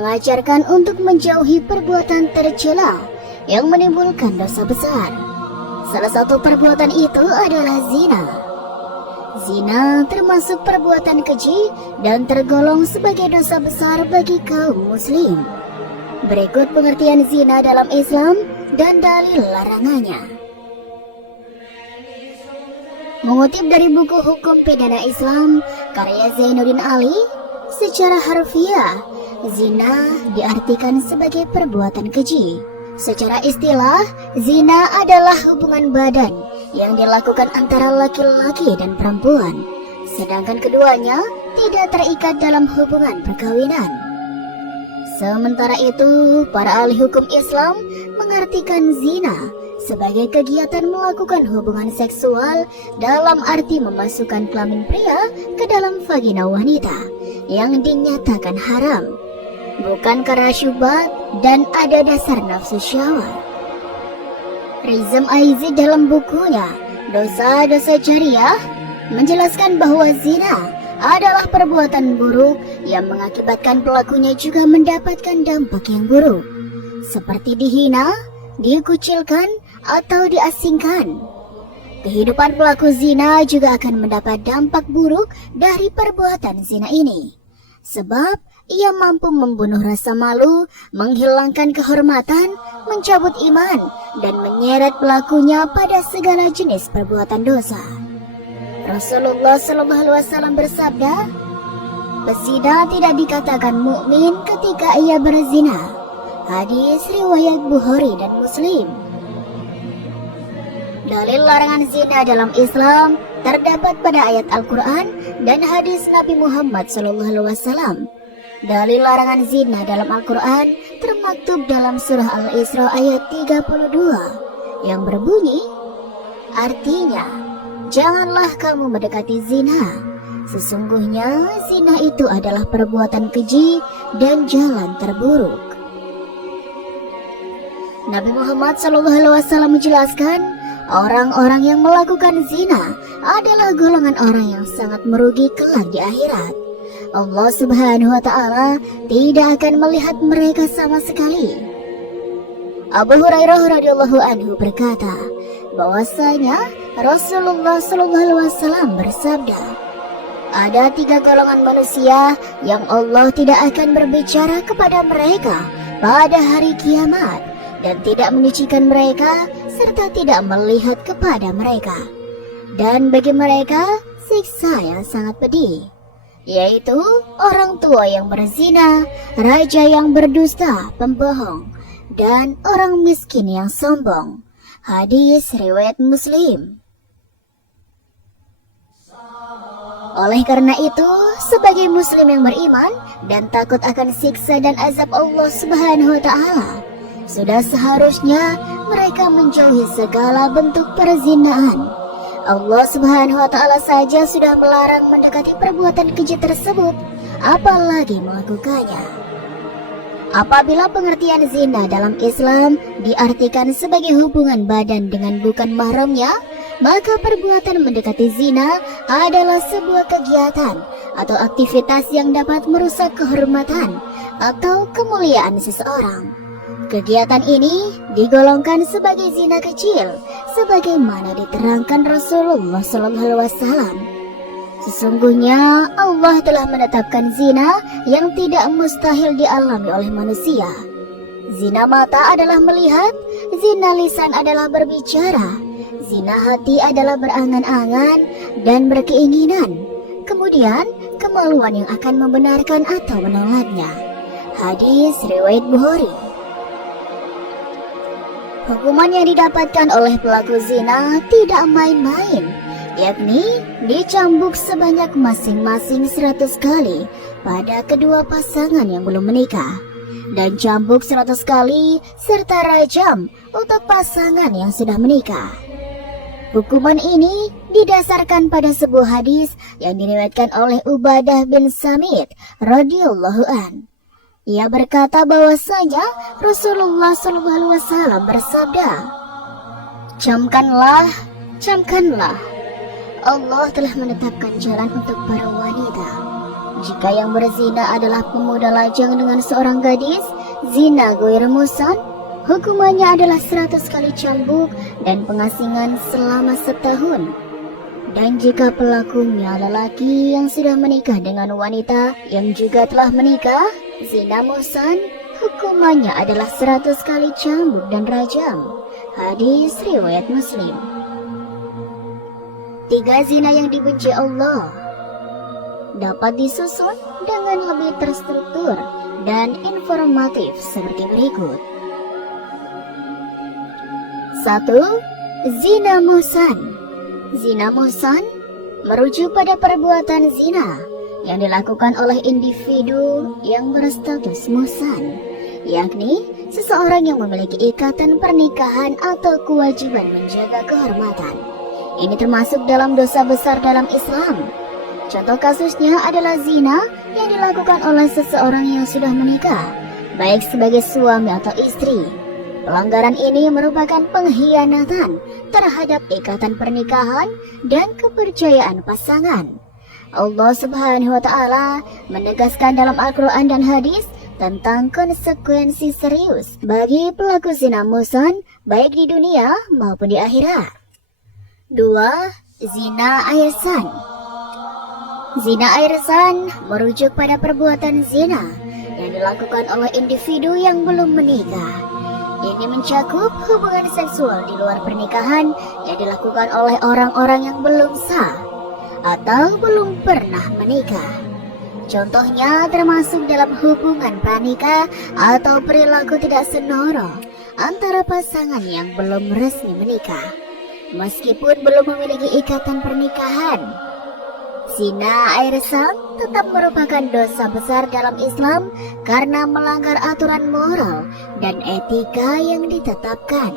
mengajarkan untuk menjauhi perbuatan tercela yang menimbulkan dosa besar. Salah satu perbuatan itu adalah zina. Zina termasuk perbuatan keji dan tergolong sebagai dosa besar bagi kaum muslim. Berikut pengertian zina dalam Islam dan dalil larangannya. Mengutip dari buku Hukum Pidana Islam karya Zainuddin Ali, secara harfiah, zina diartikan sebagai perbuatan keji. Secara istilah, zina adalah hubungan badan yang dilakukan antara laki-laki dan perempuan, sedangkan keduanya tidak terikat dalam hubungan perkawinan. Sementara itu, para ahli hukum Islam mengartikan zina sebagai kegiatan melakukan hubungan seksual dalam arti memasukkan kelamin pria ke dalam vagina wanita yang dinyatakan haram, bukan karena syubhat dan ada dasar nafsu syahwat. Rizam Aizi dalam bukunya Dosa-Dosa Jariah menjelaskan bahwa zina adalah perbuatan buruk yang mengakibatkan pelakunya juga mendapatkan dampak yang buruk, seperti dihina, dikucilkan, atau diasingkan. Kehidupan pelaku zina juga akan mendapat dampak buruk dari perbuatan zina ini, sebab ia mampu membunuh rasa malu, menghilangkan kehormatan, mencabut iman, dan menyeret pelakunya pada segala jenis perbuatan dosa. Rasulullah SAW bersabda, "Pezina tidak dikatakan mukmin ketika ia berzina." Hadis riwayat Bukhari dan Muslim. Dalil larangan zina dalam Islam terdapat pada ayat Al-Quran dan hadis Nabi Muhammad SAW. Dalil larangan zina dalam Al-Quran termaktub dalam surah Al-Isra ayat 32 yang berbunyi, artinya, janganlah kamu mendekati zina. Sesungguhnya zina itu adalah perbuatan keji dan jalan terburuk. Nabi Muhammad SAW menjelaskan, orang-orang yang melakukan zina adalah golongan orang yang sangat merugi kelak di akhirat. Allah Subhanahu wa Ta'ala tidak akan melihat mereka sama sekali. Abu Hurairah radhiyallahu anhu berkata bahwasanya Rasulullah SAW bersabda, ada 3 golongan manusia yang Allah tidak akan berbicara kepada mereka pada hari kiamat dan tidak menyucikan mereka serta tidak melihat kepada mereka, dan bagi mereka siksa yang sangat pedih, yaitu orang tua yang berzina, raja yang berdusta, pembohong, dan orang miskin yang sombong. Hadis riwayat Muslim. Oleh karena itu, sebagai muslim yang beriman dan takut akan siksa dan azab Allah Subhanahu wa Ta'ala, sudah seharusnya mereka menjauhi segala bentuk perzinaan. Allah Subhanahu wa Ta'ala saja sudah melarang mendekati perbuatan keji tersebut, apalagi melakukannya. Apabila pengertian zina dalam Islam diartikan sebagai hubungan badan dengan bukan mahramnya, maka perbuatan mendekati zina adalah sebuah kegiatan atau aktivitas yang dapat merusak kehormatan atau kemuliaan seseorang. Kegiatan ini digolongkan sebagai zina kecil, sebagaimana diterangkan Rasulullah SAW. Sesungguhnya Allah telah menetapkan zina yang tidak mustahil dialami oleh manusia. Zina mata adalah melihat, zina lisan adalah berbicara, zina hati adalah berangan-angan dan berkeinginan, kemudian kemaluan yang akan membenarkan atau menolaknya. Hadis riwayat Bukhari. Hukuman yang didapatkan oleh pelaku zina tidak main-main, yakni dicambuk sebanyak masing-masing 100 kali pada kedua pasangan yang belum menikah, dan cambuk 100 kali serta rajam untuk pasangan yang sudah menikah. Hukuman ini didasarkan pada sebuah hadis yang diriwayatkan oleh Ubadah bin Samit radhiyallahu an. Ia berkata bahwasanya Rasulullah SAW bersabda, camkanlah, camkanlah. Allah telah menetapkan jalan untuk para wanita, Jika yang berzina adalah pemuda lajang dengan seorang gadis, zina ghair muhsan, hukumannya adalah 100 kali cambuk dan pengasingan selama setahun. Dan jika pelakunya lelaki yang sudah menikah dengan wanita yang juga telah menikah, zina muhsan, hukumannya adalah 100 kali cambuk dan rajam. Hadis riwayat Muslim. 3 zina yang dibenci Allah dapat disusun dengan lebih terstruktur dan informatif seperti berikut. 1. Zina muhsan. Zina muhsan merujuk pada perbuatan zina yang dilakukan oleh individu yang berstatus muhsan, yakni seseorang yang memiliki ikatan pernikahan atau kewajiban menjaga kehormatan. Ini termasuk dalam dosa besar dalam Islam. Contoh kasusnya adalah zina yang dilakukan oleh seseorang yang sudah menikah, baik sebagai suami atau istri. Pelanggaran ini merupakan pengkhianatan terhadap ikatan pernikahan dan kepercayaan pasangan. Allah Subhanahu wa Ta'ala menegaskan dalam Al-Quran dan hadis tentang konsekuensi serius bagi pelaku zina muhsan baik di dunia maupun di akhirat. 2. Zina irsan. Zina irsan merujuk pada perbuatan zina yang dilakukan oleh individu yang belum menikah. Ini mencakup hubungan seksual di luar pernikahan yang dilakukan oleh orang-orang yang belum sah atau belum pernah menikah. Contohnya termasuk dalam hubungan pranikah atau perilaku tidak senonoh antara pasangan yang belum resmi menikah, meskipun belum memiliki ikatan pernikahan. Zina irsan tetap merupakan dosa besar dalam Islam karena melanggar aturan moral dan etika yang ditetapkan.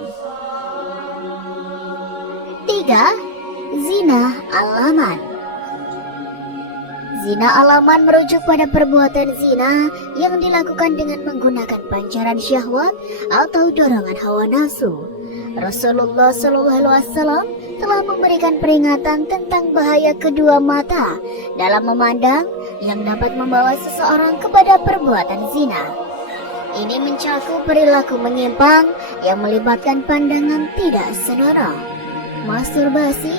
3. Zina alaman. Zina alaman merujuk pada perbuatan zina yang dilakukan dengan menggunakan pancaran syahwat atau dorongan hawa nafsu. Rasulullah SAW telah memberikan peringatan tentang bahaya kedua mata dalam memandang yang dapat membawa seseorang kepada perbuatan zina. Ini mencakup perilaku menyimpang yang melibatkan pandangan tidak senonoh, masturbasi,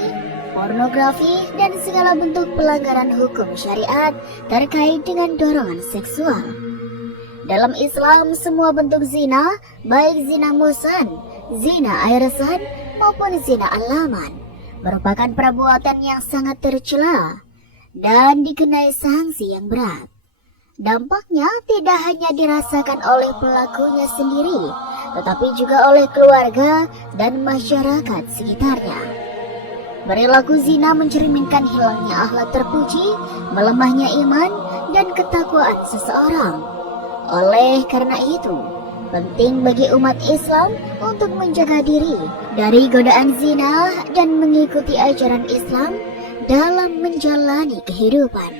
pornografi, dan segala bentuk pelanggaran hukum syariat terkait dengan dorongan seksual. Dalam Islam, semua bentuk zina, baik zina muhsan, zina irsan, maupun zina alaman, merupakan perbuatan yang sangat tercela dan dikenai sanksi yang berat. Dampaknya tidak hanya dirasakan oleh pelakunya sendiri, tetapi juga oleh keluarga dan masyarakat sekitarnya. Perilaku zina mencerminkan hilangnya akhlak terpuji, melemahnya iman, dan ketakwaan seseorang. Oleh karena itu, penting bagi umat Islam untuk menjaga diri dari godaan zina dan mengikuti ajaran Islam dalam menjalani kehidupan.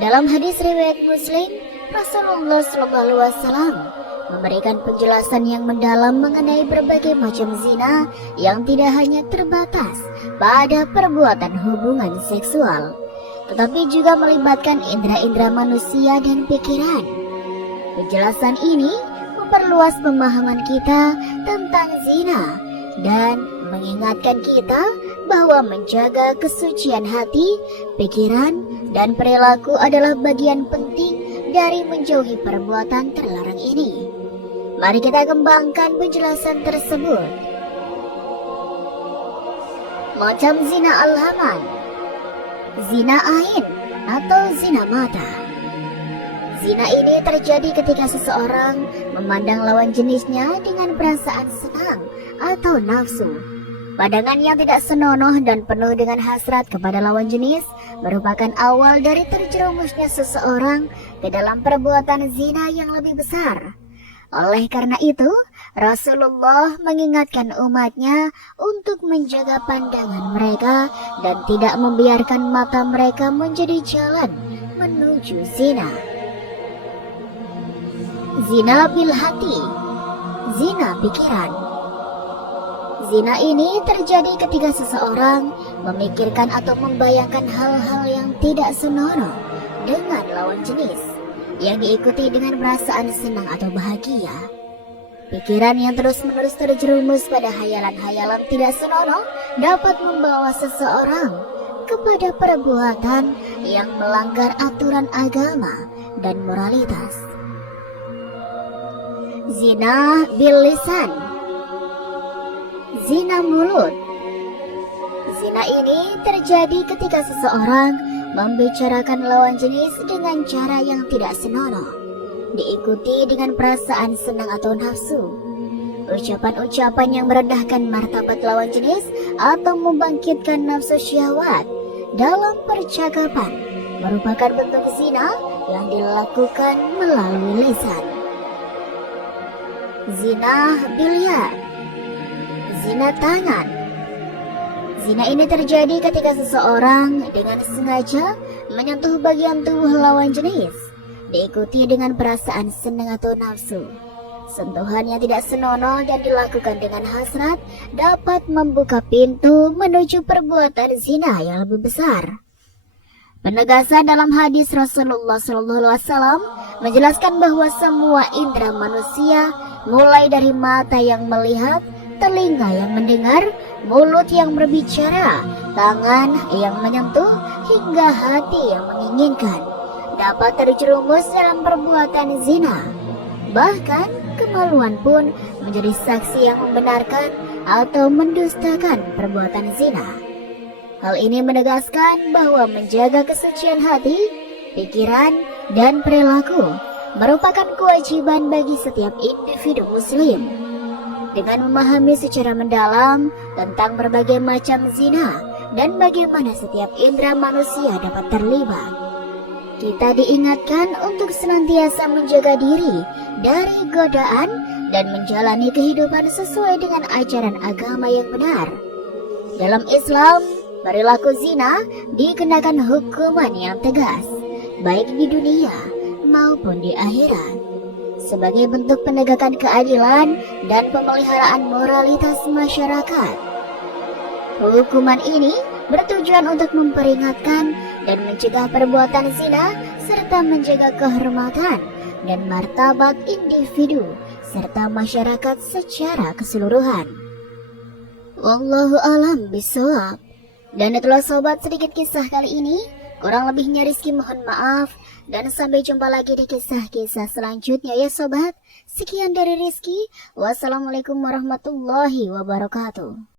Dalam hadis riwayat Muslim, Rasulullah SAW memberikan penjelasan yang mendalam mengenai berbagai macam zina yang tidak hanya terbatas pada perbuatan hubungan seksual, tetapi juga melibatkan indera-indera manusia dan pikiran. Penjelasan ini memperluas pemahaman kita tentang zina dan mengingatkan kita bahwa menjaga kesucian hati, pikiran, dan perilaku adalah bagian penting dari menjauhi perbuatan terlarang ini. Mari kita kembangkan penjelasan tersebut. Macam zina alhaman, zina ain, atau zina mata. Zina ini terjadi ketika seseorang memandang lawan jenisnya dengan perasaan senang atau nafsu. Pandangan yang tidak senonoh dan penuh dengan hasrat kepada lawan jenis merupakan awal dari terjerumusnya seseorang ke dalam perbuatan zina yang lebih besar. Oleh karena itu, Rasulullah mengingatkan umatnya untuk menjaga pandangan mereka dan tidak membiarkan mata mereka menjadi jalan menuju zina. Zina bil hati, zina pikiran. Zina ini terjadi ketika seseorang memikirkan atau membayangkan hal-hal yang tidak senonoh, dengan lawan jenis, yang diikuti dengan perasaan senang atau bahagia. Pikiran yang terus-menerus terjerumus pada hayalan-hayalan tidak senonoh dapat membawa seseorang kepada perbuatan yang melanggar aturan agama dan moralitas. Zina bil lisan, zina mulut. Zina ini terjadi ketika seseorang membicarakan lawan jenis dengan cara yang tidak senonoh, diikuti dengan perasaan senang atau nafsu. Ucapan-ucapan yang merendahkan martabat lawan jenis atau membangkitkan nafsu syahwat dalam percakapan merupakan bentuk zina yang dilakukan melalui lisan. Zina biliar, zina tangan. Zina ini terjadi ketika seseorang dengan sengaja menyentuh bagian tubuh lawan jenis, diikuti dengan perasaan senang atau nafsu. Sentuhan yang tidak senonoh dan dilakukan dengan hasrat dapat membuka pintu menuju perbuatan zina yang lebih besar. Penegasan dalam hadis Rasulullah SAW menjelaskan bahwa semua indera manusia, mulai dari mata yang melihat, telinga yang mendengar, mulut yang berbicara, tangan yang menyentuh, hingga hati yang menginginkan, dapat terjerumus dalam perbuatan zina. Bahkan kemaluan pun menjadi saksi yang membenarkan atau mendustakan perbuatan zina. Hal ini menegaskan bahwa menjaga kesucian hati, pikiran, dan perilaku merupakan kewajiban bagi setiap individu muslim. Dengan memahami secara mendalam tentang berbagai macam zina dan bagaimana setiap indera manusia dapat terlibat, kita diingatkan untuk senantiasa menjaga diri dari godaan dan menjalani kehidupan sesuai dengan ajaran agama yang benar. Dalam Islam, perilaku zina dikenakan hukuman yang tegas, baik di dunia maupun di akhirat, sebagai bentuk penegakan keadilan dan pemeliharaan moralitas masyarakat. Hukuman ini bertujuan untuk memperingatkan dan mencegah perbuatan zina serta menjaga kehormatan dan martabat individu serta masyarakat secara keseluruhan. Wallahu a'lam bishawab. Dan itulah sobat sedikit kisah kali ini. Kurang lebihnya Rizky mohon maaf. Dan sampai jumpa lagi di kisah-kisah selanjutnya ya sobat. Sekian dari Rizky. Wassalamualaikum warahmatullahi wabarakatuh.